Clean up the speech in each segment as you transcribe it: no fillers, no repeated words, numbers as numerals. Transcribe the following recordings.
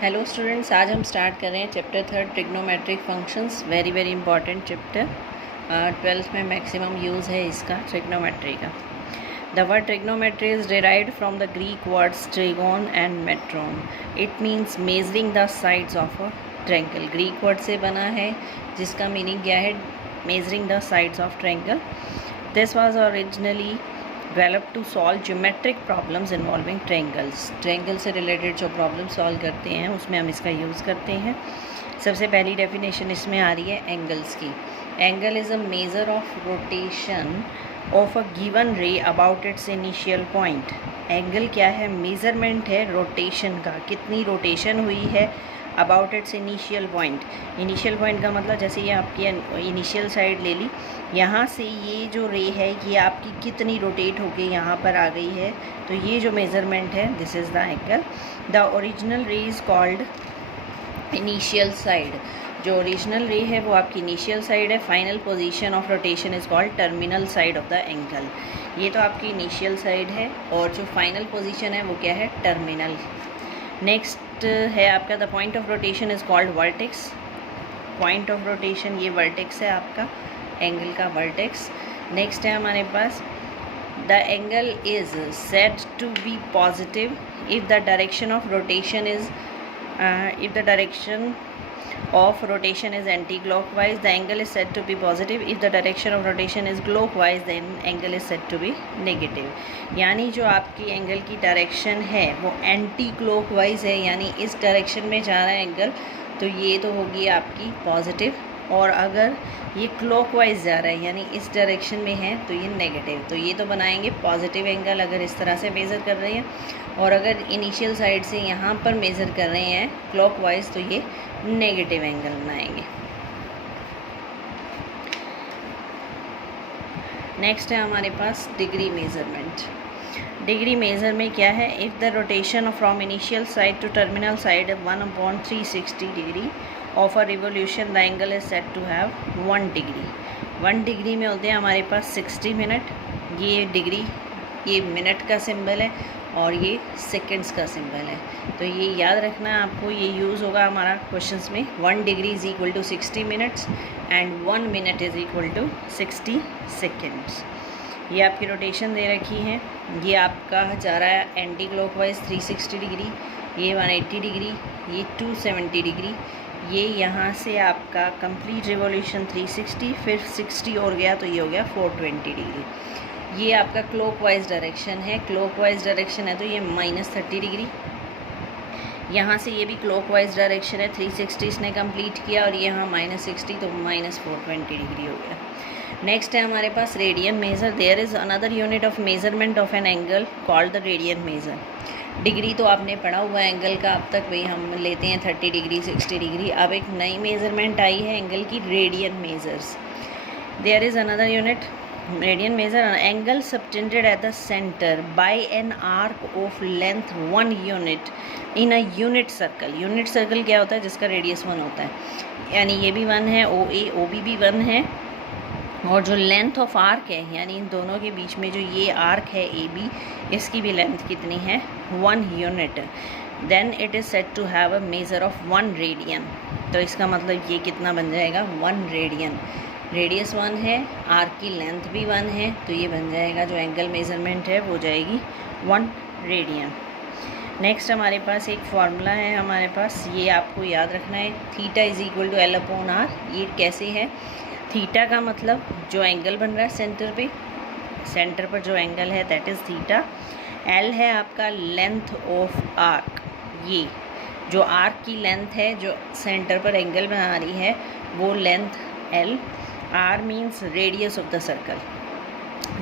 Hello students, आज हम start कर रहे हैं chapter 3 trigonometric functions. Very important chapter. 12th में मैक्सिमम यूज़ है इसका, ट्रिग्नोमेट्री का। The word trigonometry is derived from the Greek words trigon and metron. It means measuring the sides of a triangle. Greek word से बना है जिसका meaning क्या है, measuring the sides of triangle. This was originally develop to solve geometric problems involving triangles. Triangle से related जो problem solve करते हैं उसमें हम इसका यूज़ करते हैं। सबसे पहली डेफिनेशन इसमें आ रही है एंगल्स की। Angle is a measure of rotation of a given ray about its initial point. Angle क्या है, मेज़रमेंट है रोटेशन का, कितनी रोटेशन हुई है about its initial point. Initial point का मतलब जैसे ये आपकी इनिशियल साइड ले ली, यहाँ से ये जो रे है ये आपकी कितनी रोटेट होके यहाँ पर आ गई है, तो ये जो मेज़रमेंट है this is the angle. The original रे इज़ कॉल्ड इनिशियल साइड। जो ओरिजिनल रे है वो आपकी इनिशियल साइड है। Final position of rotation is called terminal side of the angle. ये तो आपकी इनिशियल साइड है और जो फाइनल पोजीशन है वो क्या है, टर्मिनल। नेक्स्ट है आपका the point of rotation is called vertex. Point of rotation ये वर्टेक्स है आपका, एंगल का वर्टेक्स। नेक्स्ट है हमारे पास the angle is said to be positive if the direction of rotation is if the direction of rotation is anti-clockwise, the angle is said to be positive. If the direction of rotation is clockwise, then angle is said to be negative. यानी जो आपकी angle की direction है वो anti clockwise है, यानी इस direction में जा रहा है एंगल, तो ये तो होगी आपकी पॉजिटिव। और अगर ये क्लॉकवाइज जा रहा है यानी इस डायरेक्शन में है तो ये नेगेटिव। तो ये तो बनाएंगे पॉजिटिव एंगल अगर इस तरह से मेज़र कर रहे हैं, और अगर इनिशियल साइड से यहाँ पर मेज़र कर रहे हैं क्लॉकवाइज तो ये नेगेटिव एंगल बनाएंगे। नेक्स्ट है हमारे पास डिग्री मेज़रमेंट। डिग्री मेज़र में क्या है, if the rotation from initial side to terminal side 1/360 degree of a revolution, the angle is said to have 1 degree. 1 degree में होते हैं हमारे पास 60 मिनट। ये डिग्री, ये मिनट का सिंबल है और ये सेकंड्स का सिंबल है, तो ये याद रखना है आपको। ये यूज़ होगा हमारा क्वेश्चंस में। 1 degree is equal to 60 minutes and 1 minute is equal to 60 seconds. ये आपकी रोटेशन दे रखी है। ये आपका जा रहा है एंटी क्लॉकवाइज 360 डिग्री, ये 180 डिग्री, ये 270 डिग्री। ये यहाँ से आपका कंप्लीट रिवॉल्यूशन 360, फिर 60 और गया तो ये हो गया 420 डिग्री। ये आपका क्लॉकवाइज डायरेक्शन है। क्लॉकवाइज डायरेक्शन है तो ये -30 डिग्री। यहाँ से ये भी क्लॉकवाइज डायरेक्शन है, 360 इसने कंप्लीट किया और ये यहाँ -60 तो -420 डिग्री हो गया। नेक्स्ट है हमारे पास radian measure. There is another unit of measurement of an angle called the radian measure. Degree तो आपने पढ़ा हुआ है एंगल का, अब तक भाई हम लेते हैं 30 डिग्री 60 डिग्री। अब एक नई मेज़रमेंट आई है एंगल की, radian measures. There is another unit radian measure, angle subtended at the centre by an arc of length 1 unit in a unit circle. Unit circle क्या होता है, जिसका रेडियस 1 होता है, यानी ये भी 1 है, OA OB भी 1 है, और जो लेंथ ऑफ आर्क है यानी इन दोनों के बीच में जो ये आर्क है AB, इसकी भी लेंथ कितनी है, 1 unit. Then it is said to have a measure of 1 radian. तो इसका मतलब ये कितना बन जाएगा, 1 रेडियन। रेडियस 1 है, आर्क की लेंथ भी 1 है, तो ये बन जाएगा जो एंगल मेज़रमेंट है वो जाएगी 1 रेडियन। नेक्स्ट हमारे पास एक फार्मूला है हमारे पास, ये आपको याद रखना है, theta is equal to L/R। ये कैसे है, थीटा का मतलब जो एंगल बन रहा है सेंटर पे, सेंटर पर जो एंगल है दैट इज़ थीटा। L है आपका लेंथ ऑफ आर्क, ये जो आर्क की लेंथ है जो सेंटर पर एंगल बना रही है वो length L। R means radius of the circle,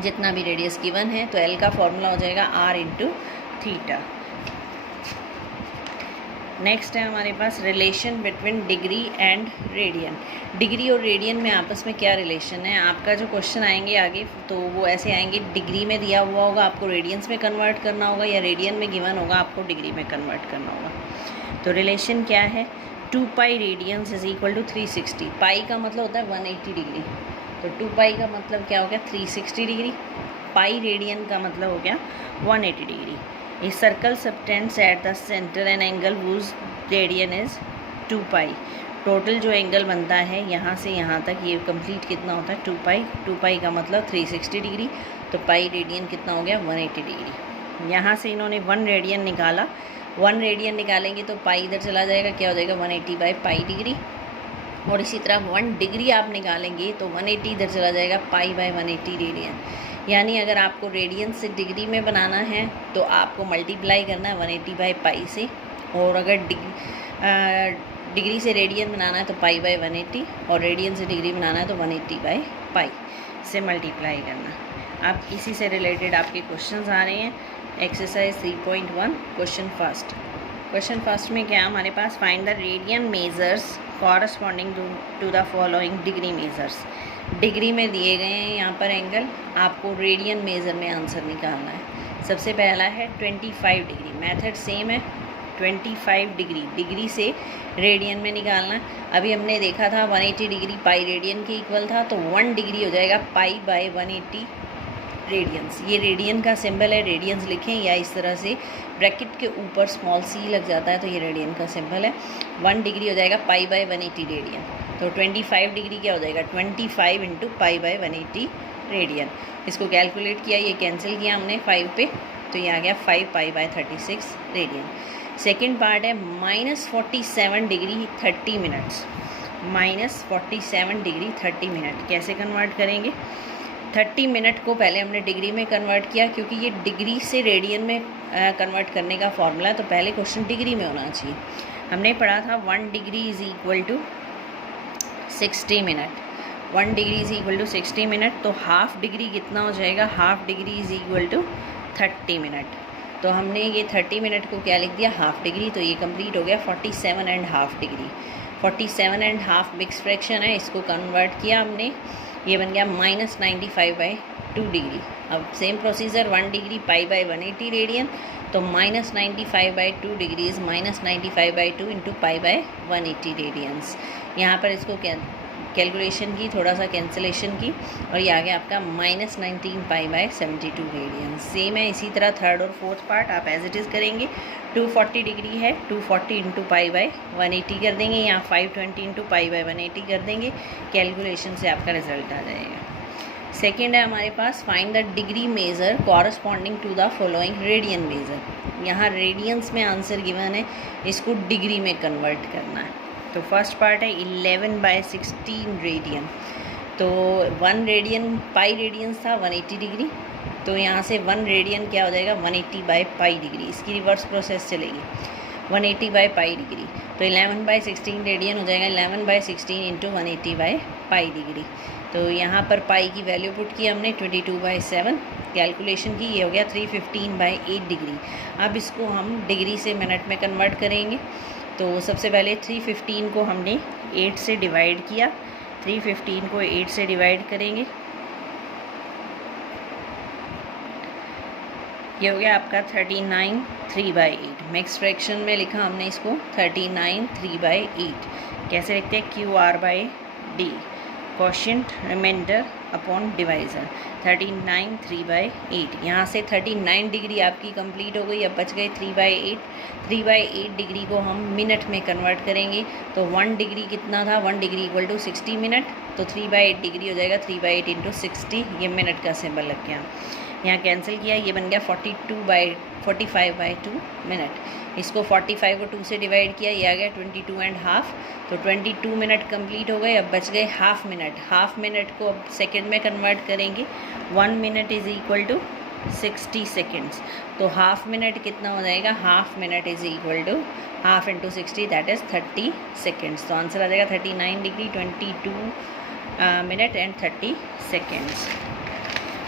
जितना भी रेडियस गिवन है तो L का फॉर्मूला हो जाएगा R इंटू थीटा। नेक्स्ट है हमारे पास relation between degree and radian. Degree और रेडियन में आपस में क्या रिलेशन है, आपका जो क्वेश्चन आएंगे आगे तो वो ऐसे आएंगे, डिग्री में दिया हुआ होगा आपको रेडियंस में कन्वर्ट करना होगा, या रेडियन में गिवन होगा आपको डिग्री में कन्वर्ट करना होगा। तो रिलेशन क्या है, 2 pi radians is equal to 360। Pi का मतलब होता है 180 डिग्री, तो 2 पाई का मतलब क्या हो गया, 360 डिग्री। पाई रेडियन का मतलब हो गया 180 degree. A circle subtends at the center an angle whose radian is 2 pi. Total जो एंगल बनता है यहाँ से यहाँ तक ये कंप्लीट कितना होता है 2 पाई। 2 पाई का मतलब 360 डिग्री, तो पाई रेडियन कितना हो गया 180 डिग्री। यहाँ से इन्होंने 1 रेडियन निकाला, 1 रेडियन निकालेंगे तो पाई इधर चला जाएगा, क्या हो जाएगा 180 बाई पाई डिग्री। और इसी तरह 1 डिग्री आप निकालेंगे तो 180 इधर चला जाएगा, पाई बाई 180 रेडियन। यानी अगर आपको रेडियन से डिग्री में बनाना है तो आपको मल्टीप्लाई करना है 180 बाई पाई से, और अगर डिग्री से रेडियन बनाना है तो पाई बाई 180, और रेडियन से डिग्री बनाना है तो 180 बाई पाई से मल्टीप्लाई करना। अब इसी से रिलेटेड आपके क्वेश्चंस आ रहे हैं। एक्सरसाइज 3.1 क्वेश्चन फर्स्ट में क्या हमारे पास, find the radian measures corresponding to the following degree measures. Degree में दिए गए हैं यहाँ पर एंगल, आपको रेडियन मेज़र में आंसर निकालना है। सबसे पहला है 25 डिग्री, मेथड सेम है, 25 डिग्री से रेडियन में निकालना है। अभी हमने देखा था 180 डिग्री पाई रेडियन के इक्वल था, तो 1 डिग्री हो जाएगा पाई बाय 180 रेडियंस। ये रेडियन का सिंबल है, रेडियंस लिखें, या इस तरह से ब्रैकेट के ऊपर स्मॉल सी लग जाता है तो ये रेडियन का सिंबल है। 1 डिग्री हो जाएगा पाई बाय 180 रेडियन, तो 25 डिग्री क्या हो जाएगा 25 इंटू पाई बाय 180 रेडियन। इसको कैलकुलेट किया, ये कैंसिल किया हमने 5 पे, तो ये आ गया 5 pi by 36 radian. Second part है -47 डिग्री 30 मिनट्स, -47 डिग्री 30 मिनट कैसे कन्वर्ट करेंगे। 30 मिनट को पहले हमने डिग्री में कन्वर्ट किया, क्योंकि ये डिग्री से रेडियन में कन्वर्ट करने का फॉर्मूला है, तो पहले क्वेश्चन डिग्री में होना चाहिए। हमने पढ़ा था 1 degree is equal to 60 minute, 1 degree is equal to 60 minute, तो हाफ डिग्री कितना हो जाएगा, half degree is equal to 30 minute. तो हमने ये 30 मिनट को क्या लिख दिया, हाफ डिग्री, तो ये कंप्लीट हो गया 47.5 डिग्री। 47.5 मिक्स फ्रैक्शन है, इसको कन्वर्ट किया हमने, ये बन गया -95 बाई 2 डिग्री। अब same procedure 1 degree pi by 180 radian, तो -95 by 2 degree is -95 by 2 into pi by 180 radians. यहाँ पर इसको कैलकुलेशन की, थोड़ा सा कैंसिलेशन की, और ये आ गया आपका -19 पाई बाई 72 रेडियंस। सेम है, इसी तरह थर्ड और फोर्थ पार्ट आप एज इट इज़ करेंगे। 240 डिग्री है, 240 इंटू पाई बाई 180 कर देंगे, यहाँ 520 इंटू पाई बाई 180 कर देंगे, कैलकुलेशन से आपका रिजल्ट आ जाएगा। सेकेंड है हमारे पास, find the degree measure corresponding to the following radian measure. यहाँ रेडियंस में आंसर गिवन है, इसको डिग्री में कन्वर्ट करना है। तो फर्स्ट पार्ट है 11 बाई 16 रेडियन, तो 1 रेडियन पाई रेडियंस था 180 डिग्री, तो यहाँ से 1 रेडियन क्या हो जाएगा 180 बाई पाई डिग्री, इसकी रिवर्स प्रोसेस चलेगी 180 बाई पाई डिग्री, तो 11 बाई 16 रेडियन हो जाएगा 11 by 16 into 180 by pi degree. तो यहाँ पर पाई की वैल्यू पुट की हमने 22/7, कैलकुलेशन की, ये हो गया 315 बाई 8 डिग्री। अब इसको हम डिग्री से मिनट में कन्वर्ट करेंगे, तो सबसे पहले 315 को हमने 8 से डिवाइड किया, 315 को 8 से डिवाइड करेंगे, ये हो गया आपका 39 3/8। मिक्स फ्रैक्शन में लिखा हमने इसको 39 3/8। कैसे लिखते हैं, QR/D, quotient reminder upon divisor, 39 3/8। यहाँ से 39 डिग्री आपकी कंप्लीट हो गई, अब बच गए 3/8। 3/8 डिग्री को हम मिनट में कन्वर्ट करेंगे, तो 1 डिग्री कितना था, 1 डिग्री इक्वल टू 60 मिनट, तो 3/8 डिग्री हो जाएगा 3/8 इंटू 60, ये मिनट का सिंबल लग गया। यहाँ कैंसिल किया, ये बन गया 45/2 मिनट। इसको 45 को 2 से डिवाइड किया, ये आ गया 22.5, तो 22 मिनट कंप्लीट हो गए। अब बच गए हाफ मिनट, हाफ मिनट को अब सेकंड में कन्वर्ट करेंगे, 1 minute is equal to 60 seconds, तो हाफ मिनट कितना हो जाएगा, half minute is equal to half into 60, that is 30 seconds. तो आंसर आ जाएगा 39 degree 22 minute and 30 seconds.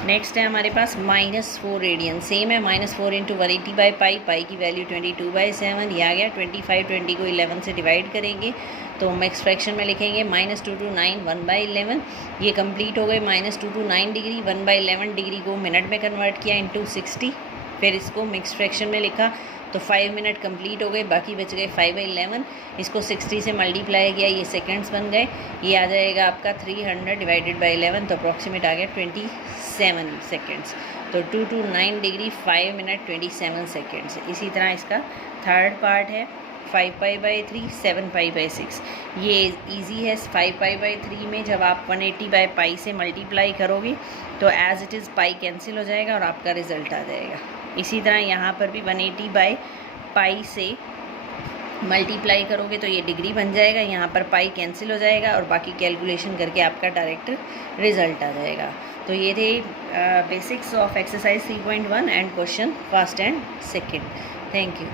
Next है हमारे पास -4 रेडियन, सेम है, -4 इंटू 180 बाई पाई, पाई की वैल्यू 22/7, ये आ गया 25, 20 को 11 से डिवाइड करेंगे, तो मिक्स फ्रैक्शन में लिखेंगे -2 to 9 1/11, ये कंप्लीट हो गए। -2 to 9 डिग्री, 1/11 डिग्री को मिनट में कन्वर्ट किया इंटू 60, फिर इसको मिक्स फ्रैक्शन में लिखा, तो 5 मिनट कंप्लीट हो गए, बाकी बच गए 5/11, इसको 60 से मल्टीप्लाई किया, ये सेकंड्स बन गए, ये आ जाएगा आपका 300 डिवाइडेड बाई 11, तो अप्रॉक्सीमेट आ गया 27 सेकेंड्स। तो 2 to 9 डिग्री 5 मिनट 27 सेकेंड्स। इसी तरह इसका थर्ड पार्ट है 5π/3, 7π/6। ये इजी है। 5π/3 में जब आप 180/π से मल्टीप्लाई करोगे तो as it is pi cancel हो जाएगा और आपका रिज़ल्ट आ जाएगा। इसी तरह यहाँ पर भी 180/π से मल्टीप्लाई करोगे तो ये डिग्री बन जाएगा, यहाँ पर पाई कैंसिल हो जाएगा और बाकी कैलकुलेशन करके आपका डायरेक्ट रिज़ल्ट आ जाएगा। तो ये थे basics of exercise 3.1 and question first and second. Thank you.